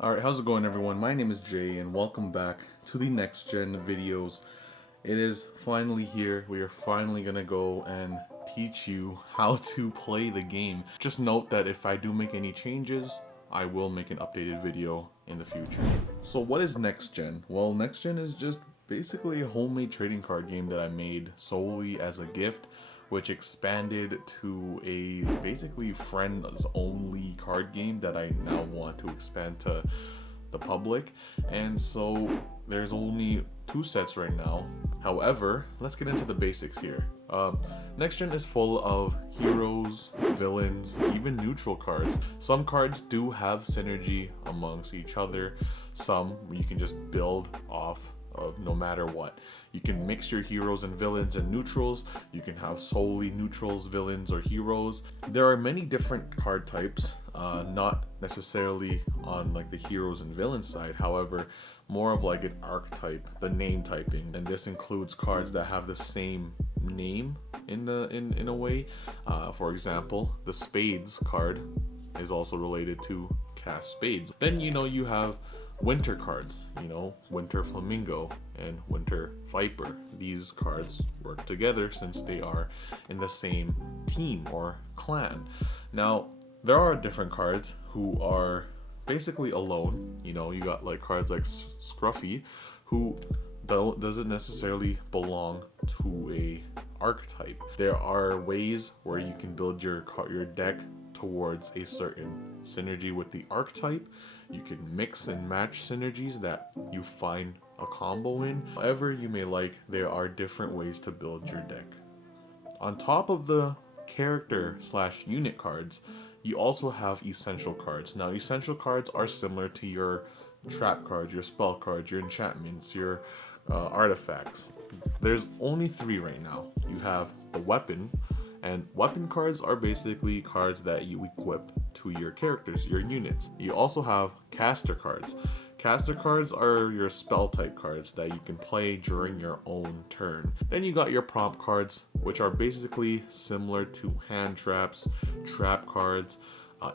Alright, how's it going everyone? My name is Jay and welcome back to the Next Gen videos. It is finally here. We are finally gonna go and teach you how to play the game. Just note that if I do make any changes, I will make an updated video in the future. So what is Next Gen? Well, Next Gen is just basically a homemade trading card game that I made solely as a gift, which expanded to a basically friends only card game that I now want to expand to the public. And so there's only 2 sets right now. However, let's get into the basics here. Next Gen is full of heroes, villains, even neutral cards. Some cards do have synergy amongst each other. Some you can just build off of no matter what. You can mix your heroes and villains and neutrals. You can have solely neutrals, villains, or heroes. There are many different card types, not necessarily on like the heroes and villains side, however, more of like an archetype, the name typing, and this includes cards that have the same name in a way. For example, the Spades card is also related to cast spades. Then you have winter cards, Winter Flamingo and Winter Viper. These cards work together since they are in the same team or clan. Now, there are different cards who are basically alone. You got like cards like Scruffy, who doesn't necessarily belong to a archetype. There are ways where you can build your deck towards a certain synergy with the archetype. You can mix and match synergies that you find a combo in. However you may like, there are different ways to build your deck. On top of the character/unit cards, you also have essential cards. Now, essential cards are similar to your trap cards, your spell cards, your enchantments, your artifacts. There's only 3 right now. You have the weapon, and weapon cards are basically cards that you equip to your characters, your units. You also have caster cards. Caster cards are your spell type cards that you can play during your own turn. Then you got your prompt cards, which are basically similar to hand traps, trap cards,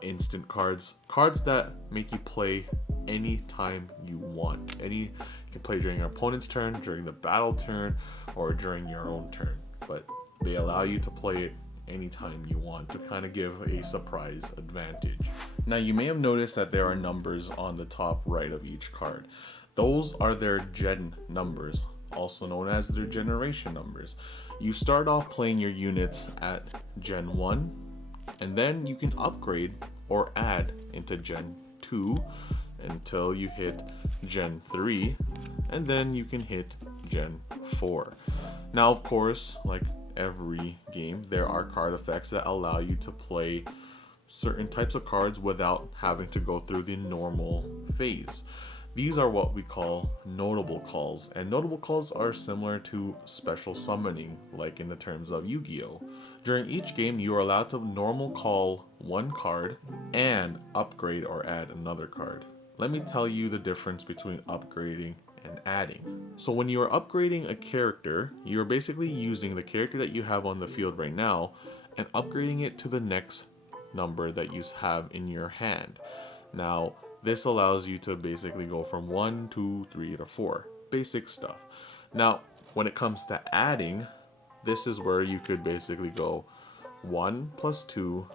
instant cards, cards that make you play anytime you want. You can play during your opponent's turn, during the battle turn, or during your own turn. But they allow you to play it anytime you want to kind of give a surprise advantage. Now, you may have noticed that there are numbers on the top right of each card. Those are their gen numbers, also known as their generation numbers. You start off playing your units at Gen 1, and then you can upgrade or add into Gen 2 until you hit Gen 3, and then you can hit Gen 4. Now, of course, like every game, there are card effects that allow you to play certain types of cards without having to go through the normal phase. These are what we call notable calls, and notable calls are similar to special summoning, like in the terms of Yu-Gi-Oh! During each game, you are allowed to normal call 1 card and upgrade or add another card. Let me tell you the difference between upgrading and adding. So when you are upgrading a character, you're basically using the character that you have on the field right now and upgrading it to the next number that you have in your hand. Now, this allows you to basically go from 1, 2, 3 to 4. Basic stuff. Now, when it comes to adding, this is where you could basically go 1 plus 2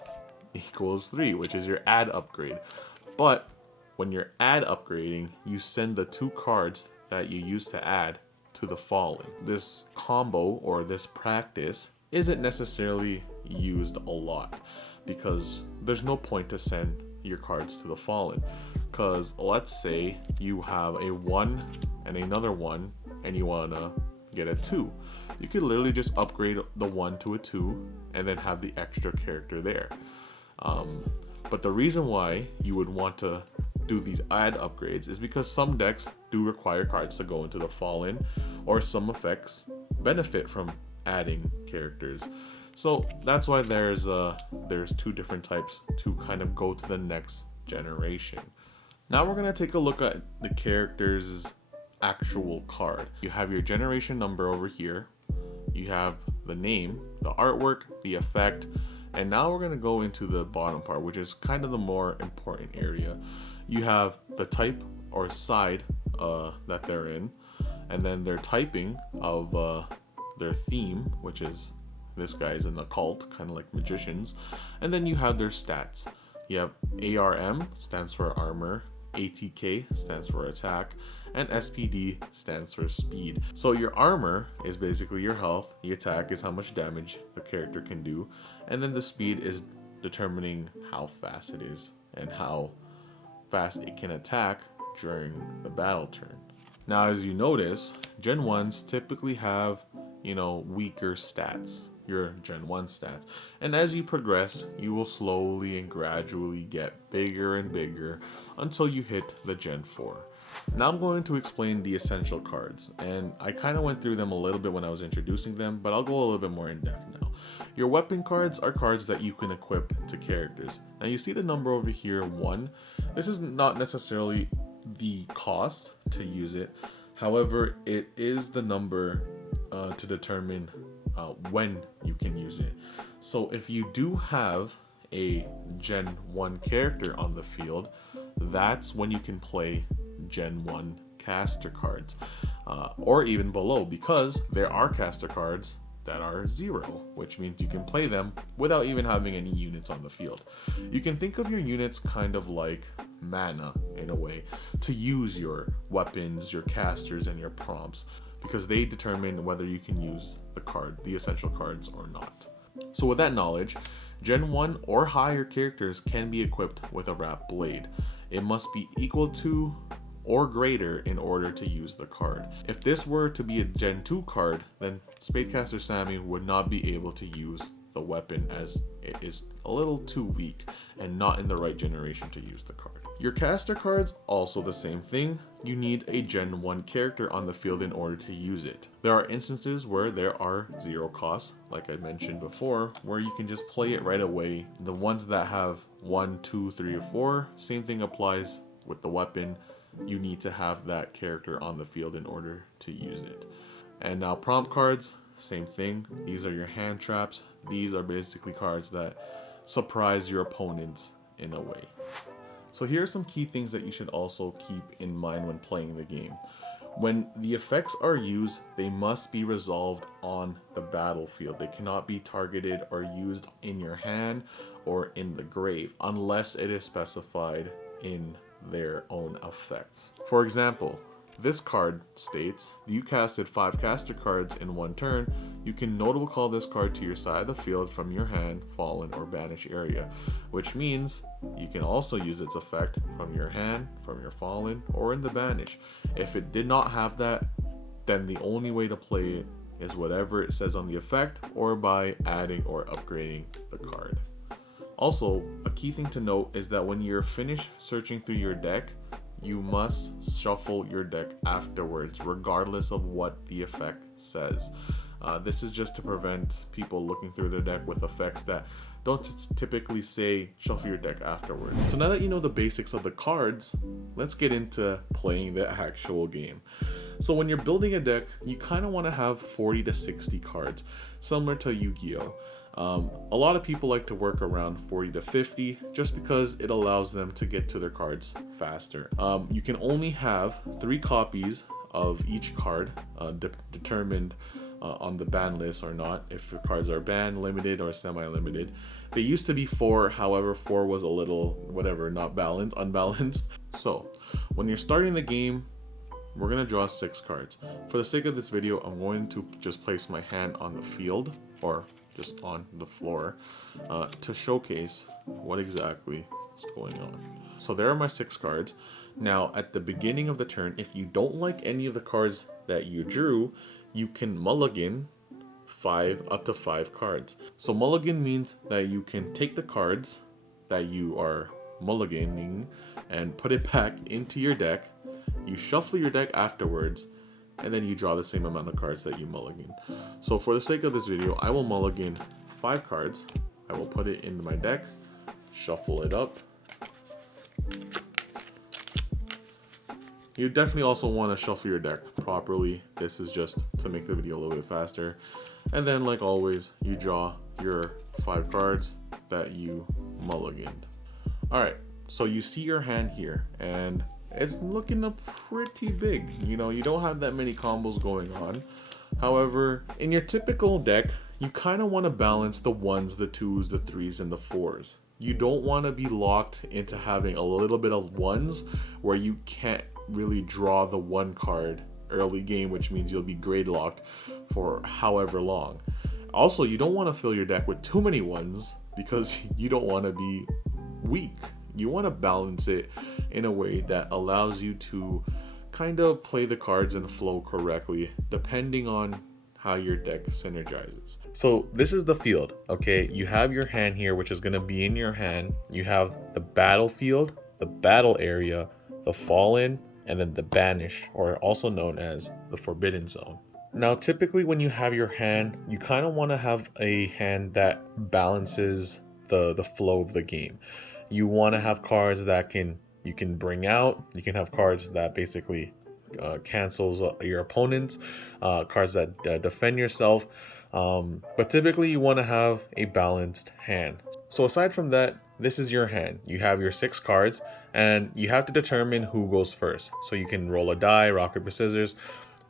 equals 3, which is your add upgrade. But when you're add upgrading, you send the 2 cards that you used to add to the fallen. This combo or this practice isn't necessarily used a lot because there's no point to send your cards to the fallen. Because let's say you have a 1 and another 1 and you want to get a 2. You could literally just upgrade the 1 to a 2 and then have the extra character there. But the reason why you would want to do these add upgrades is because some decks do require cards to go into the fallen, or some effects benefit from adding characters. So that's why there's 2 different types to kind of go to the next generation. Now we're going to take a look at the character's actual card. You have your generation number over here. You have the name, the artwork, the effect, and now we're going to go into the bottom part, which is kind of the more important area. You have the type or side that they're in, and then their typing of their theme, which is this guy's an occult, kind of like magicians, and then you have their stats. You have ARM, stands for armor, ATK stands for attack, and SPD stands for speed. So your armor is basically your health, the attack is how much damage the character can do, and then the speed is determining how fast it is and how fast it can attack during the battle turn. Now, as you notice, Gen 1s typically have, weaker stats, your Gen 1 stats. And as you progress, you will slowly and gradually get bigger and bigger until you hit the Gen 4. Now I'm going to explain the essential cards, and I kind of went through them a little bit when I was introducing them, but I'll go a little bit more in depth now. Your weapon cards are cards that you can equip to characters. Now you see the number over here, 1. This is not necessarily the cost to use it. However, it is the number to determine when you can use it. So if you do have a Gen 1 character on the field, that's when you can play Gen 1 caster cards, or even below, because there are caster cards that are 0, which means you can play them without even having any units on the field. You can think of your units kind of like mana in a way to use your weapons, your casters, and your prompts, because they determine whether you can use the essential cards or not. So with that knowledge, Gen 1 or higher characters can be equipped with a wrap blade. It must be equal to or greater in order to use the card. If this were to be a Gen 2 card, then Spadecaster Sammy would not be able to use the weapon, as it is a little too weak and not in the right generation to use the card. Your caster cards, also the same thing. You need a Gen 1 character on the field in order to use it. There are instances where there are 0 costs, like I mentioned before, where you can just play it right away. The ones that have 1, 2, 3, or 4, same thing applies with the weapon. You need to have that character on the field in order to use it. And now prompt cards, same thing. These are your hand traps. These are basically cards that surprise your opponents in a way. So here are some key things that you should also keep in mind when playing the game. When the effects are used, they must be resolved on the battlefield. They cannot be targeted or used in your hand or in the grave unless it is specified in their own effects. For example, this card states, you casted 5 caster cards in 1 turn. You can notable call this card to your side of the field from your hand, fallen, or banish area, which means you can also use its effect from your hand, from your fallen, or in the banish. If it did not have that, then the only way to play it is whatever it says on the effect, or by adding or upgrading the card. Also, a key thing to note is that when you're finished searching through your deck, you must shuffle your deck afterwards, regardless of what the effect says. This is just to prevent people looking through their deck with effects that don't typically say shuffle your deck afterwards. So now that you know the basics of the cards, let's get into playing the actual game. So when you're building a deck, you kind of want to have 40 to 60 cards, similar to Yu-Gi-Oh! A lot of people like to work around 40 to 50 just because it allows them to get to their cards faster. You can only have 3 copies of each card, determined on the ban list or not, if your cards are banned, limited, or semi-limited. They used to be 4, however 4 was a little unbalanced. So when you're starting the game, we're going to draw 6 cards. For the sake of this video, I'm going to just place my hand on the field, or just on the floor, to showcase what exactly is going on. So there are my 6 cards. Now at the beginning of the turn, if you don't like any of the cards that you drew, you can mulligan up to 5 cards. So mulligan means that you can take the cards that you are mulliganing and put it back into your deck. You shuffle your deck afterwards, and then you draw the same amount of cards that you mulligan. So for the sake of this video, I will mulligan 5 cards. I will put it into my deck, shuffle it up. You definitely also want to shuffle your deck properly. This is just to make the video a little bit faster. And then, like always, you draw your 5 cards that you mulliganed. Alright, So you see your hand here, and it's looking pretty big. You know, you don't have that many combos going on. However, in your typical deck, you kind of want to balance the ones, the twos, the threes, and the fours. You don't want to be locked into having a little bit of ones where you can't really draw the one card early game, which means you'll be grade locked for however long. Also, you don't want to fill your deck with too many ones because you don't want to be weak. You want to balance it in a way that allows you to kind of play the cards and flow correctly depending on how your deck synergizes. So this is the field, okay? You have your hand here, which is going to be in your hand. You have the battlefield, the battle area, the fallen, and then the banish, or also known as the forbidden zone. Now, typically when you have your hand, you kind of want to have a hand that balances the flow of the game. You want to have cards that you can bring out. You can have cards that basically cancels your opponents, cards that defend yourself. But typically you want to have a balanced hand. So aside from that, this is your hand. You have your 6 cards, and you have to determine who goes first. So you can roll a die, rock, paper, scissors,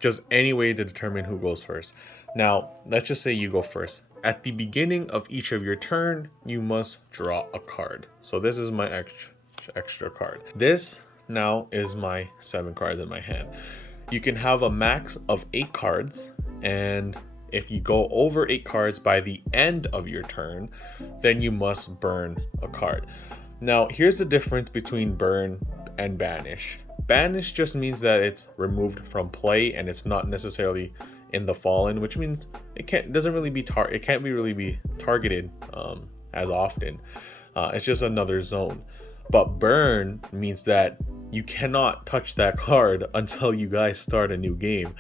just any way to determine who goes first. Now, let's just say you go first. At the beginning of each of your turn, you must draw a card. So this is my extra card. This now is my 7 cards in my hand. You can have a max of 8 cards, and if you go over 8 cards by the end of your turn, then you must burn a card. Now, here's the difference between burn and banish. Banish just means that it's removed from play and it's not necessarily in the fallen, which means it can't really be targeted as often. It's just another zone. But burn means that you cannot touch that card until you guys start a new game,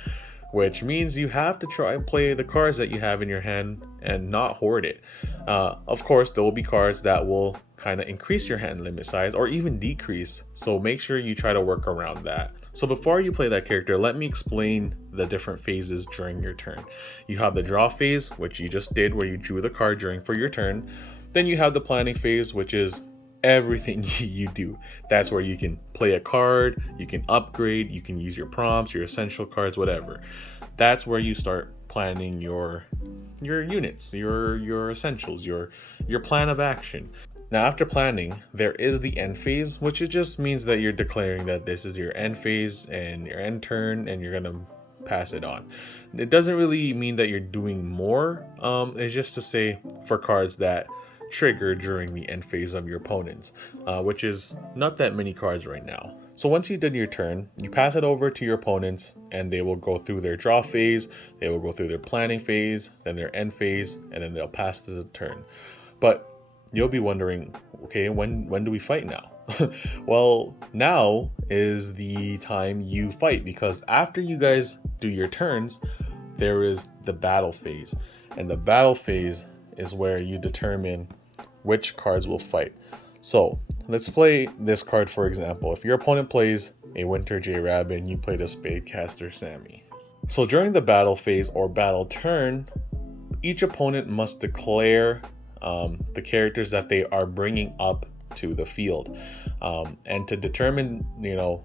which means you have to try and play the cards that you have in your hand and not hoard it. Of course, there will be cards that will kind of increase your hand limit size or even decrease, so make sure you try to work around that. So before you play that character, let me explain the different phases during your turn. You have the draw phase, which you just did, where you drew the card for your turn. Then you have the planning phase, which is everything you do. That's where you can play a card, you can upgrade, you can use your prompts, your essential cards, whatever. That's where you start planning your units, your essentials, your plan of action. Now, after planning, there is the end phase, which it just means that you're declaring that this is your end phase and your end turn, and you're gonna pass it on. It doesn't really mean that you're doing more. It's just to say for cards that trigger during the end phase of your opponents, which is not that many cards right now. So once you did your turn, you pass it over to your opponents, and they will go through their draw phase, they will go through their planning phase, then their end phase, and then they'll pass the turn. But you'll be wondering, okay, when do we fight now? Well, now is the time you fight, because after you guys do your turns, there is the battle phase. And the battle phase is where you determine which cards will fight. So let's play this card, for example. If your opponent plays a Winter J Rabbit and you play the Spadecaster Sammy. So during the battle phase or battle turn, each opponent must declare the characters that they are bringing up to the field, and to determine,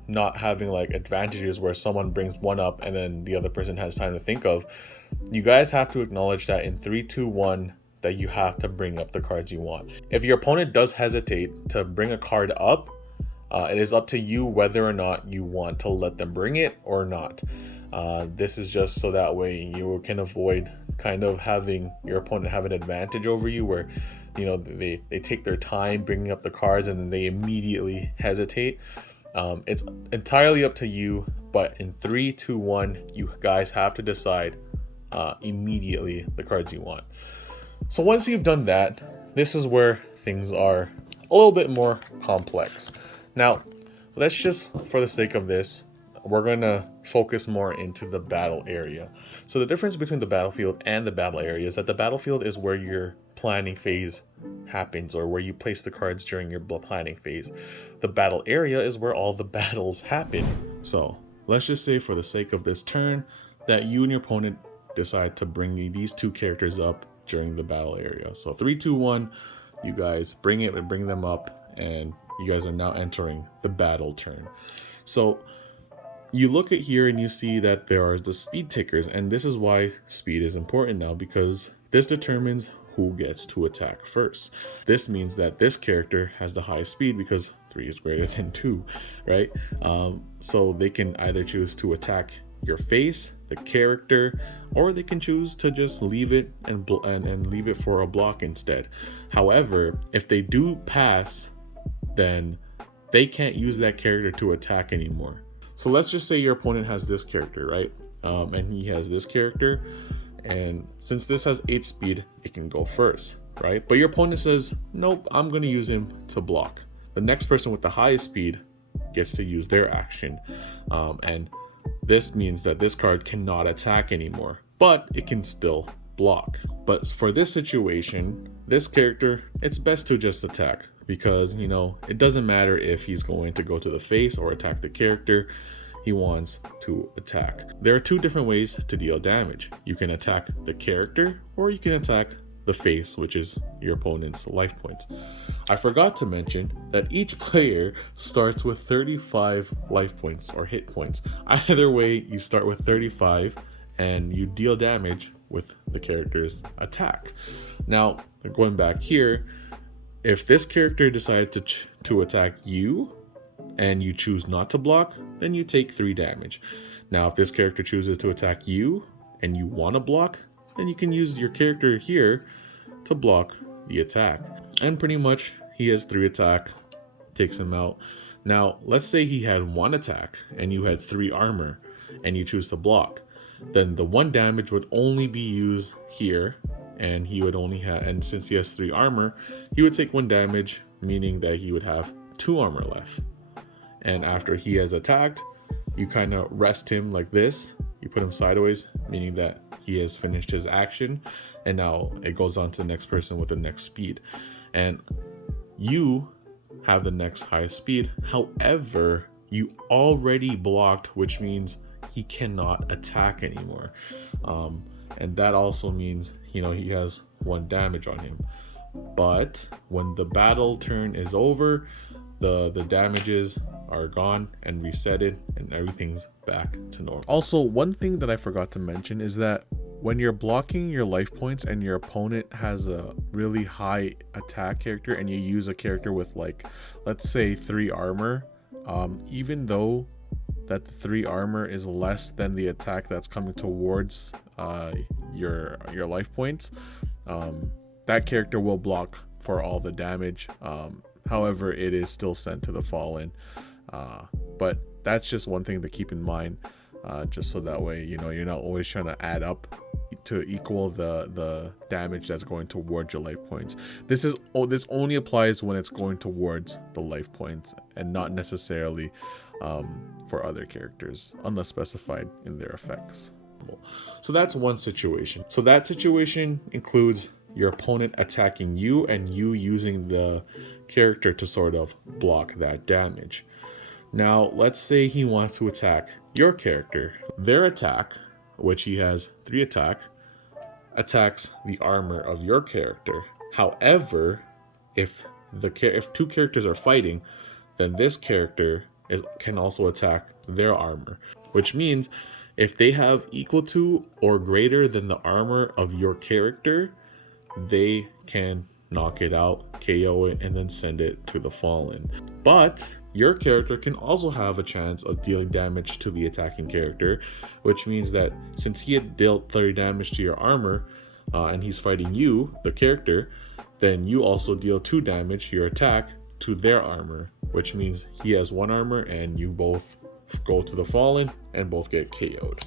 not having like advantages where someone brings one up and then the other person has time to think of, you guys have to acknowledge that in 3, 2, 1 that you have to bring up the cards you want. If your opponent does hesitate to bring a card up, it is up to you whether or not you want to let them bring it or not. This is just so that way you can avoid kind of having your opponent have an advantage over you, where they take their time bringing up the cards and then they immediately hesitate. It's entirely up to you, but in 3, 2, 1 you guys have to decide immediately the cards you want. So once you've done that, this is where things are a little bit more complex. Now, let's just, for the sake of this, we're going to focus more into the battle area. So the difference between the battlefield and the battle area is that the battlefield is where your planning phase happens, or where you place the cards during your planning phase. The battle area is where all the battles happen. So let's just say, for the sake of this turn, that you and your opponent decide to bring these 2 characters up during the battle area. So 3, 2, 1, you guys bring them up, and you guys are now entering the battle turn. So you look at here and you see that there are the speed tickers, and this is why speed is important now, because this determines who gets to attack first. This means that this character has the highest speed because 3 is greater than 2, right? So they can either choose to attack your face, the character, or they can choose to just leave it and leave it for a block instead. However, if they do pass, then they can't use that character to attack anymore. So let's just say your opponent has this character, right? And he has this character, and since this has 8 speed, it can go first, right? But your opponent says, nope, I'm going to use him to block. The next person with the highest speed gets to use their action, and this means that this card cannot attack anymore, but it can still block. But for this situation, this character, it's best to just attack, because, you know, it doesn't matter if he's going to go to the face or attack the character. He wants to attack. There are 2 different ways to deal damage. You can attack the character, or you can attack the face, which is your opponent's life points. I forgot to mention that each player starts with 35 life points or hit points. Either way, you start with 35 and you deal damage with the character's attack. Now, going back here, if this character decides to attack you and you choose not to block, then you take 3 damage. Now, if this character chooses to attack you and you want to block, then you can use your character here to block the attack. And pretty much he has 3 attack, takes him out. Now, let's say he had 1 attack and you had 3 armor and you choose to block. Then the 1 damage would only be used here, and he would only have, and since he has 3 armor, he would take 1 damage, meaning that he would have 2 armor left. And after he has attacked, you kind of rest him like this. You put him sideways, meaning that he has finished his action, and now it goes on to the next person with the next speed. And you have the next highest speed. However, you already blocked, which means he cannot attack anymore. And that also means, you know, he has 1 damage on him. But when the battle turn is over, the damages are gone and resetted, and everything's back to normal. Also, one thing that I forgot to mention is that when you're blocking your life points and your opponent has a really high attack character and you use a character with, like, let's say 3 armor, even though that the 3 armor is less than the attack that's coming towards your life points, that character will block for all the damage. However, it is still sent to the fallen. But that's just one thing to keep in mind, just so that way, you know, you're not always trying to add up to equal the damage that's going towards your life points. This only applies when it's going towards the life points and not necessarily for other characters unless specified in their effects. So that's one situation. So that situation includes your opponent attacking you and you using the character to sort of block that damage. Now, let's say he wants to attack your character. Their attack, which he has 3 attack, attacks the armor of your character. However, if 2 characters are fighting, then this character can also attack their armor, which means if they have equal to or greater than the armor of your character, they can knock it out, KO it, and then send it to the fallen. But your character can also have a chance of dealing damage to the attacking character, which means that since he had dealt 30 damage to your armor, and he's fighting you, the character, then you also deal 2 damage, your attack, to their armor, which means he has 1 armor and you both go to the fallen and both get KO'd.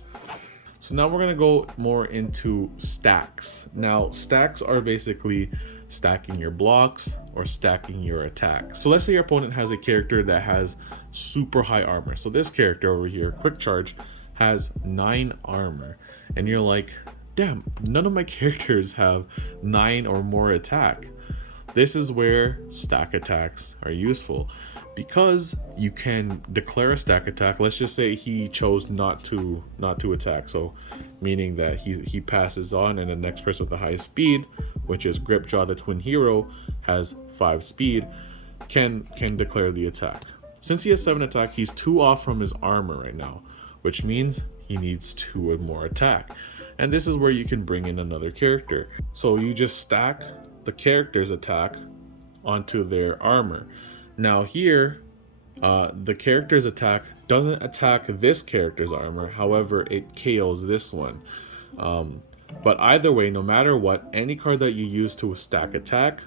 So now we're going to go more into stacks. Now, stacks are basically stacking your blocks or stacking your attacks. So let's say your opponent has a character that has super high armor. So this character over here, Quick Charge, has 9 armor. And you're like, damn, none of my characters have 9 or more attack. This is where stack attacks are useful, because you can declare a stack attack. Let's just say he chose not to attack, so meaning that he passes on, and the next person with the highest speed, which is Gripjaw the Twin Hero, has 5 speed. can declare the attack. Since he has 7 attack, he's 2 off from his armor right now, which means he needs 2 or more attack. And this is where you can bring in another character. So you just stack the character's attack onto their armor. Now here, the character's attack doesn't attack this character's armor, however it KOs this one. But either way, no matter what, any card that you use to stack attack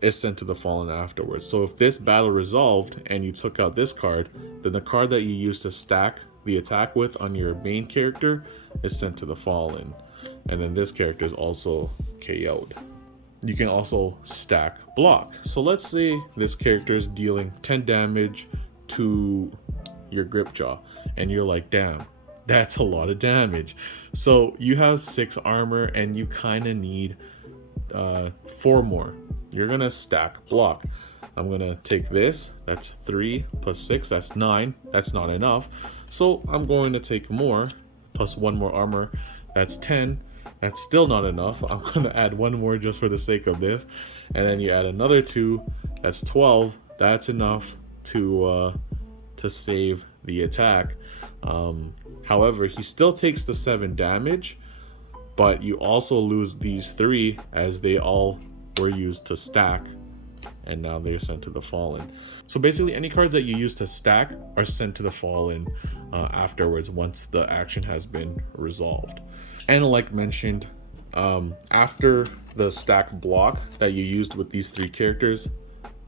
is sent to the Fallen afterwards. So if this battle resolved and you took out this card, then the card that you used to stack the attack with on your main character is sent to the Fallen. And then this character is also KO'd. You can also stack block. So let's say this character is dealing 10 damage to your grip jaw, and you're like, damn, that's a lot of damage. So you have 6 armor and you kind of need 4 more. You're gonna stack block. I'm gonna take this, that's 3 plus 6, that's 9. That's not enough, so I'm going to take more, plus 1 more armor, that's 10. That's still not enough. I'm gonna add 1 more just for the sake of this, and then you add another 2, that's 12. That's enough to save the attack. However, he still takes the 7 damage, but you also lose these 3 as they all were used to stack, and now they're sent to the Fallen. So basically any cards that you use to stack are sent to the Fallen afterwards, once the action has been resolved. And like mentioned, after the stack block that you used with these 3 characters,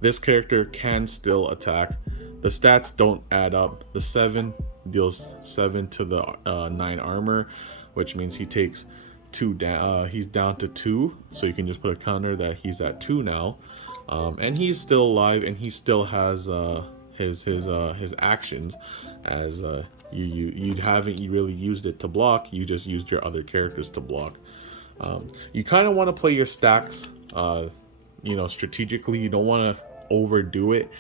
this character can still attack. The stats don't add up. The 7 deals 7 to the 9 armor, which means he takes 2 down. He's down to 2, so you can just put a counter that he's at 2 now, and he's still alive, and he still has his actions, as you haven't really used it to block. You just used your other characters to block. You kind of want to play your stacks strategically. You don't want to overdo it,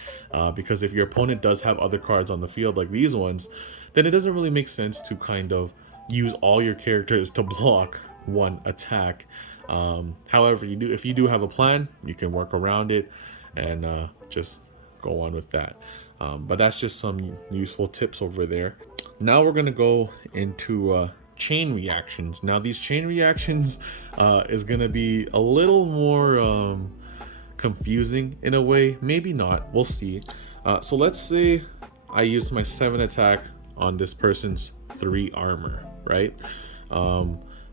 because if your opponent does have other cards on the field like these ones, then it doesn't really make sense to kind of use all your characters to block 1 attack. However, if you do have a plan, you can work around it and just go on with that. But that's just some useful tips over there. Now we're gonna go into chain reactions. Now these chain reactions is gonna be a little more confusing in a way, maybe not, we'll see. So let's say I use my 7 attack on this person's 3 armor, right?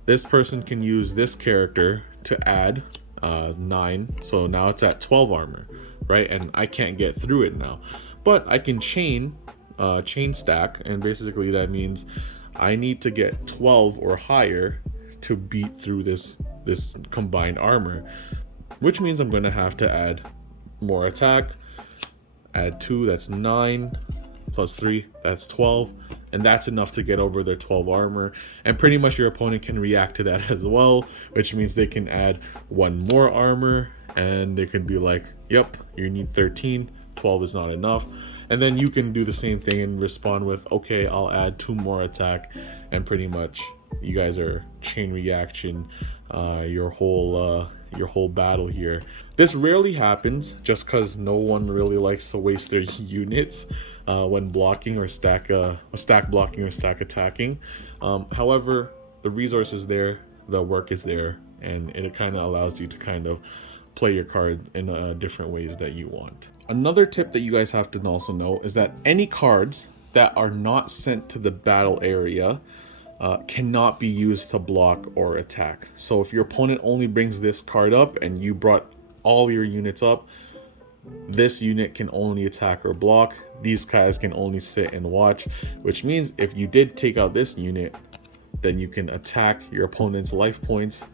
This person can use this character to add 9, so now it's at 12 armor, right? And I can't get through it now, but I can chain stack, and basically that means I need to get 12 or higher to beat through this combined armor, which means I'm going to have to add more attack, add 2, that's 9, plus 3, that's 12, and that's enough to get over their 12 armor. And pretty much your opponent can react to that as well, which means they can add 1 more armor, and they can be like, yep, you need 13, 12 is not enough. And then you can do the same thing and respond with, okay, I'll add 2 more attack, and pretty much you guys are chain reaction your whole battle here. This rarely happens just because no one really likes to waste their units when blocking or stack blocking or stack attacking. However, the resource is there, the work is there, and it kind of allows you to kind of play your card in different ways that you want. Another tip that you guys have to also know is that any cards that are not sent to the battle area cannot be used to block or attack. So if your opponent only brings this card up and you brought all your units up, this unit can only attack or block. These guys can only sit and watch, which means if you did take out this unit, then you can attack your opponent's life points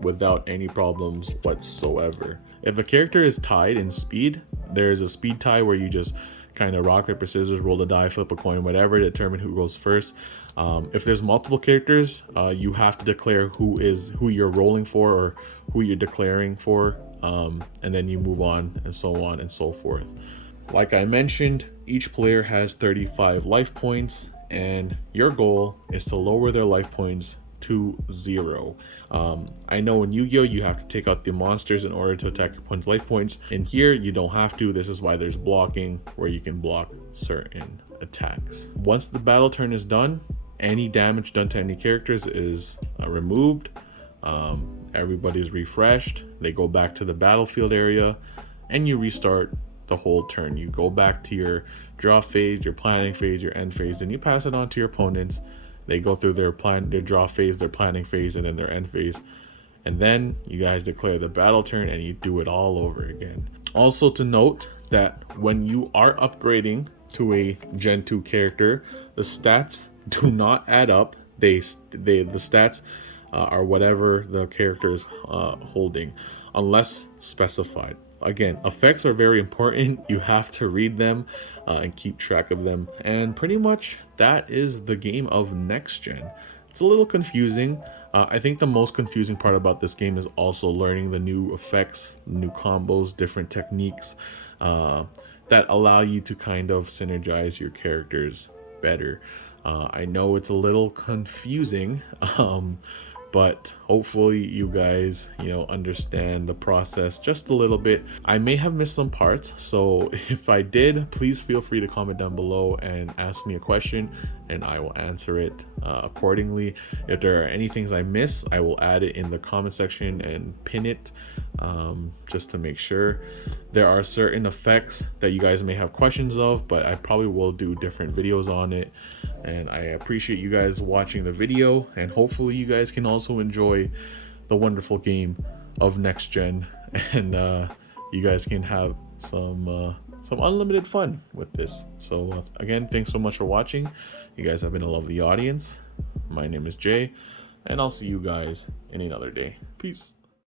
without any problems whatsoever. If a character is tied in speed, there's a speed tie where you just kind of rock, paper, scissors, roll the die, flip a coin, whatever, to determine who goes first. If there's multiple characters, you have to declare who you're rolling for or who you're declaring for, and then you move on and so forth. Like I mentioned, each player has 35 life points, and your goal is to lower their life points to 0. I know in Yu-Gi-Oh you have to take out the monsters in order to attack your opponent's life points. In here you don't have to. This is why there's blocking, where you can block certain attacks. Once the battle turn is done, any damage done to any characters is removed. Everybody's refreshed. They go back to the battlefield area, and you restart the whole turn. You go back to your draw phase, your planning phase, your end phase, and you pass it on to your opponents. They go through their draw phase, their planning phase, and then their end phase. And then you guys declare the battle turn and you do it all over again. Also to note that when you are upgrading to a Gen 2 character, the stats do not add up. The stats are whatever the character is holding, unless specified. Again, effects are very important. You have to read them and keep track of them. And pretty much that is the game of Next Gen. It's a little confusing. I think the most confusing part about this game is also learning the new effects, new combos, different techniques that allow you to kind of synergize your characters better. I know it's a little confusing, but hopefully you guys, understand the process just a little bit. I may have missed some parts, so if I did, please feel free to comment down below and ask me a question, and I will answer it accordingly. If there are any things I miss, I will add it in the comment section and pin it, just to make sure. There are certain effects that you guys may have questions of, but I probably will do different videos on it. And I appreciate you guys watching the video, and hopefully you guys can also enjoy the wonderful game of Next Gen, and you guys can have some unlimited fun with this. So again, thanks so much for watching. You guys have been a lovely audience. My name is Jay, and I'll see you guys in another day. Peace.